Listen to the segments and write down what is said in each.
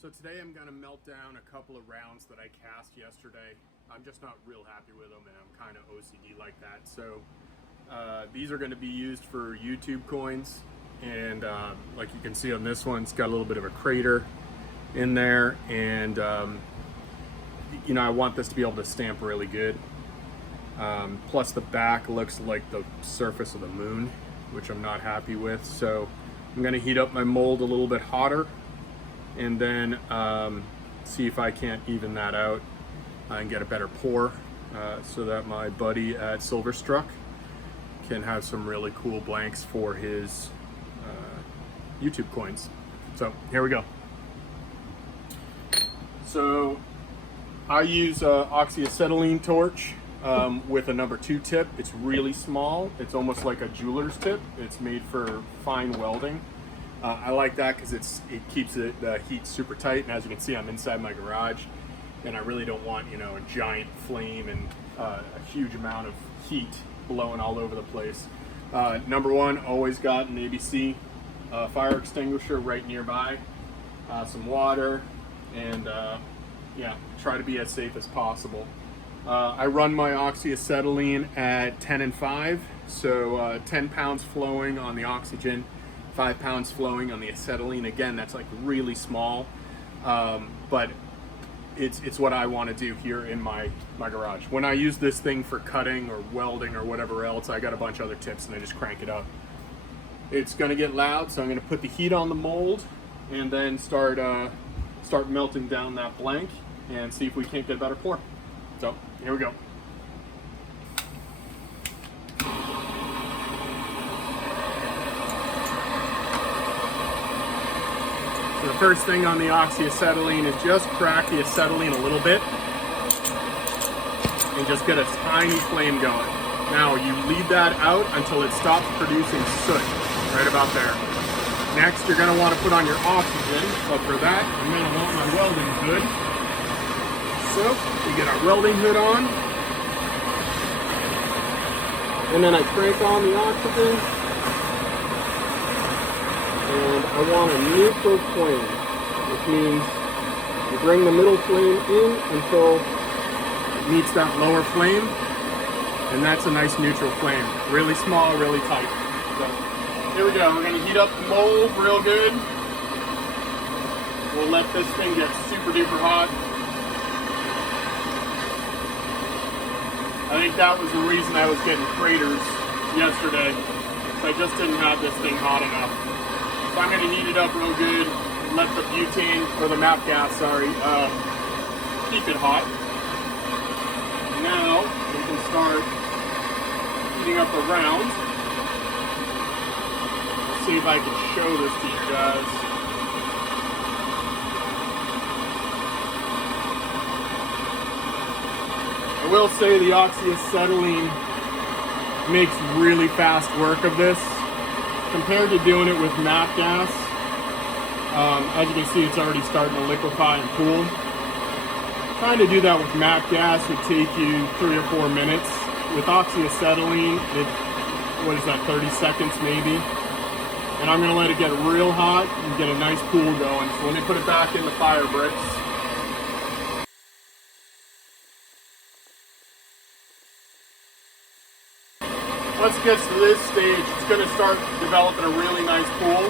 So today I'm gonna melt down a couple of rounds that I cast yesterday. I'm just not real happy with them, and I'm kind of OCD like that. So these are gonna be used for YouTube coins. And like you can see on this one, it's got a little bit of a crater in there. And you know, I want this to be able to stamp really good. Plus the back looks like the surface of the moon, which I'm not happy with. So I'm gonna heat up my mold a little bit hotter and then see if I can't even that out and get a better pour so that my buddy at Silverstruck can have some really cool blanks for his YouTube coins. So here we go. So I use oxyacetylene torch with a number 2 tip. It's really small. It's almost like a jeweler's tip. It's made for fine welding. I like that because it keeps the heat super tight, and as you can see, I'm inside my garage, and I really don't want, you know, a giant flame and a huge amount of heat blowing all over the place. Number 1, always got an ABC fire extinguisher right nearby, some water, and yeah, try to be as safe as possible. I run my oxyacetylene at 10 and 5, so 10 pounds flowing on the oxygen, 5 pounds flowing on the acetylene. Again, that's like really small, but it's what I want to do here in my garage. When I use this thing for cutting or welding or whatever else, I got a bunch of other tips and I just crank it up. It's gonna get loud, so I'm gonna put the heat on the mold and then start melting down that blank and see if we can't get a better pour. So here we go. So the first thing on the oxyacetylene is just crack the acetylene a little bit and just get a tiny flame going. Now you leave that out until it stops producing soot, right about there. Next, you're going to want to put on your oxygen, but for that, I'm going to want my welding hood. So we get our welding hood on, and then I crank on the oxygen. And I want a neutral flame, which means you bring the middle flame in until it meets that lower flame, and that's a nice neutral flame. Really small, really tight. So here we go. We're going to heat up the mold real good. We'll let this thing get super duper hot. I think that was the reason I was getting craters yesterday. So I just didn't have this thing hot enough. So I'm going to heat it up real good, let the butane, or the MAPP gas, sorry, keep it hot. Now we can start heating up the rounds. Let's see if I can show this to you guys. I will say the oxyacetylene makes really fast work of this. Compared to doing it with MAPP gas, as you can see, it's already starting to liquefy and cool. Trying to do that with MAPP gas would take you 3 or 4 minutes. With oxyacetylene, what is that, 30 seconds maybe? And I'm gonna let it get real hot and get a nice pool going. So let me put it back in the fire bricks. Once it gets to this stage, it's going to start developing a really nice pool.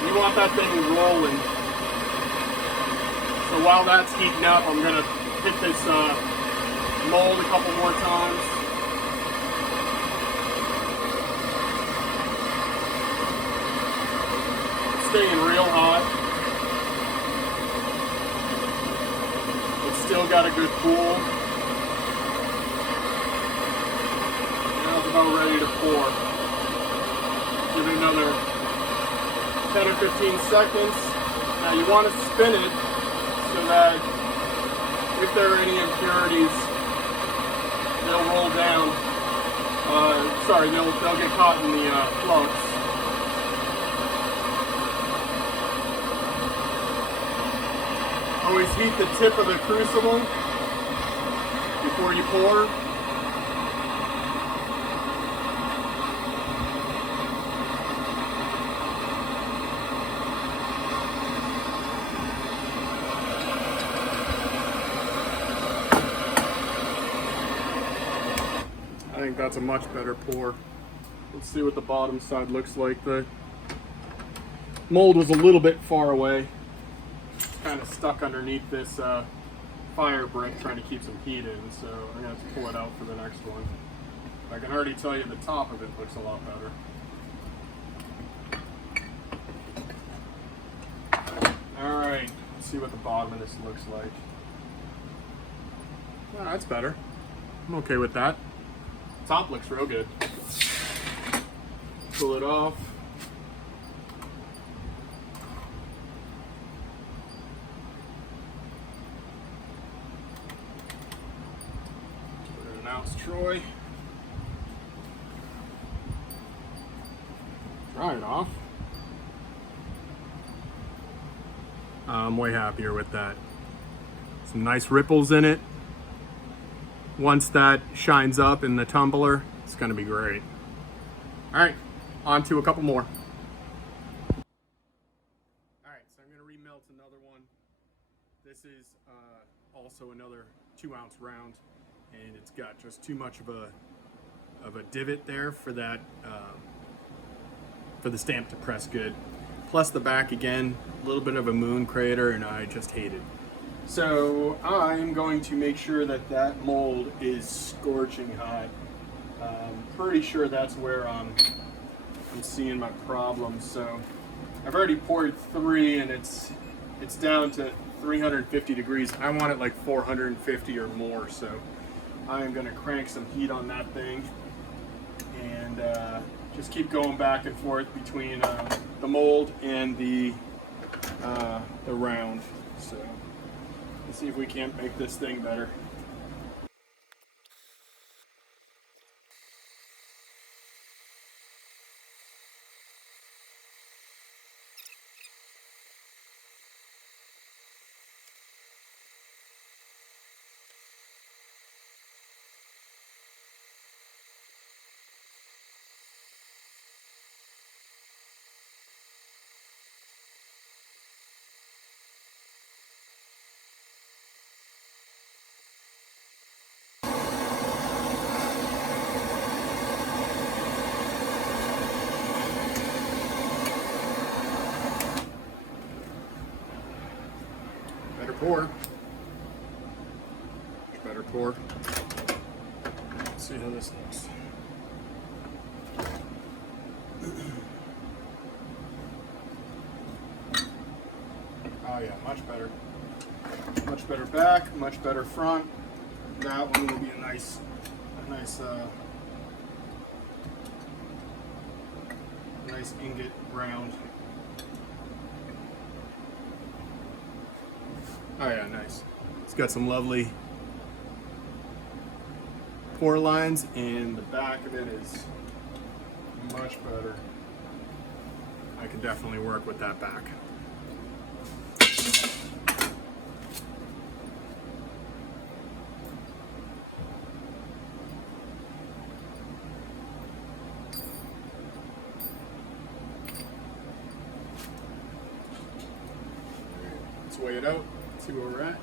You want that thing rolling. So while that's heating up, I'm going to hit this mold a couple more times. It's staying real hot. It's still got a good pool. About ready to pour. Give it another 10 or 15 seconds. Now you want to spin it so that if there are any impurities, they'll roll down. They'll get caught in the flux. Always heat the tip of the crucible before you pour. that's a much better pour. Let's see what the bottom side looks like. The mold was a little bit far away. It's kind of stuck underneath this fire brick trying to keep some heat in, so I'm gonna have to pull it out for the next one. I can already tell you the top of it looks a lot better. Alright, let's see what the bottom of this looks like. Oh, that's better. I'm okay with that. Top looks real good. Pull it off. Put in an ounce Troy. Dry it off. I'm way happier with that. Some nice ripples in it. Once that shines up in the tumbler, it's going to be great. All right, on to a couple more. All right, so I'm going to remelt another one. This is also another 2-ounce round, and it's got just too much of a divot there for that for the stamp to press good. Plus the back again, a little bit of a moon crater, and I just hate it. So I'm going to make sure that that mold is scorching hot. Pretty sure that's where I'm seeing my problem. So I've already poured 3, and it's down to 350 degrees. I want it like 450 or more. So I'm going to crank some heat on that thing and just keep going back and forth between the mold and the round. So let's see if we can't make this thing better. Pour. Much better pour. Let's see how this looks. Oh yeah, much better. Much better back, much better front. That one will be a nice ingot round. Oh yeah, nice. It's got some lovely pour lines, and the back of it is much better. I can definitely work with that back. Let's weigh it out. See where we're at.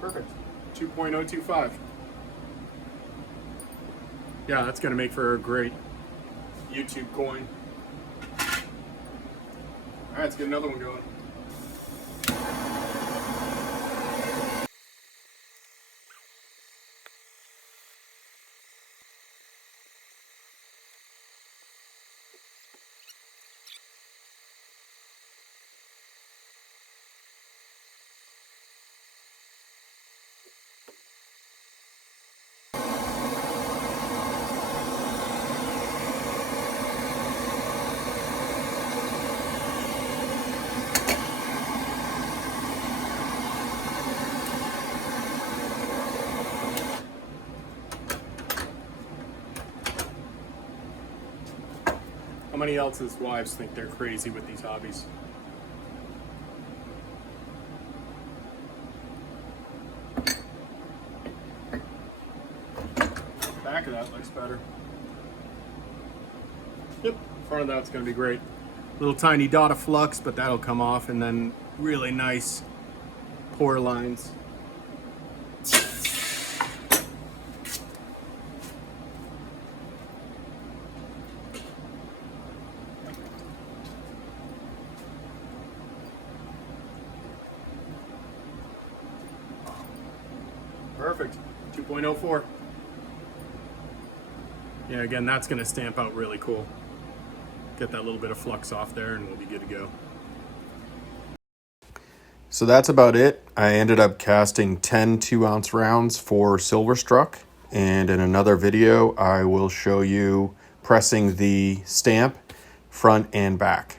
Perfect. 2.025. Yeah, that's going to make for a great YouTube coin. All right, let's get another one going. How many else's wives think they're crazy with these hobbies? Back of that looks better. Yep, front of that's going to be great. Little tiny dot of flux, but that'll come off, and then really nice pour lines. Perfect. 2.04. Yeah, again, that's going to stamp out really cool. Get that little bit of flux off there and we'll be good to go. So that's about it. I ended up casting 10 2-ounce rounds for Silverstruck. And in another video, I will show you pressing the stamp front and back.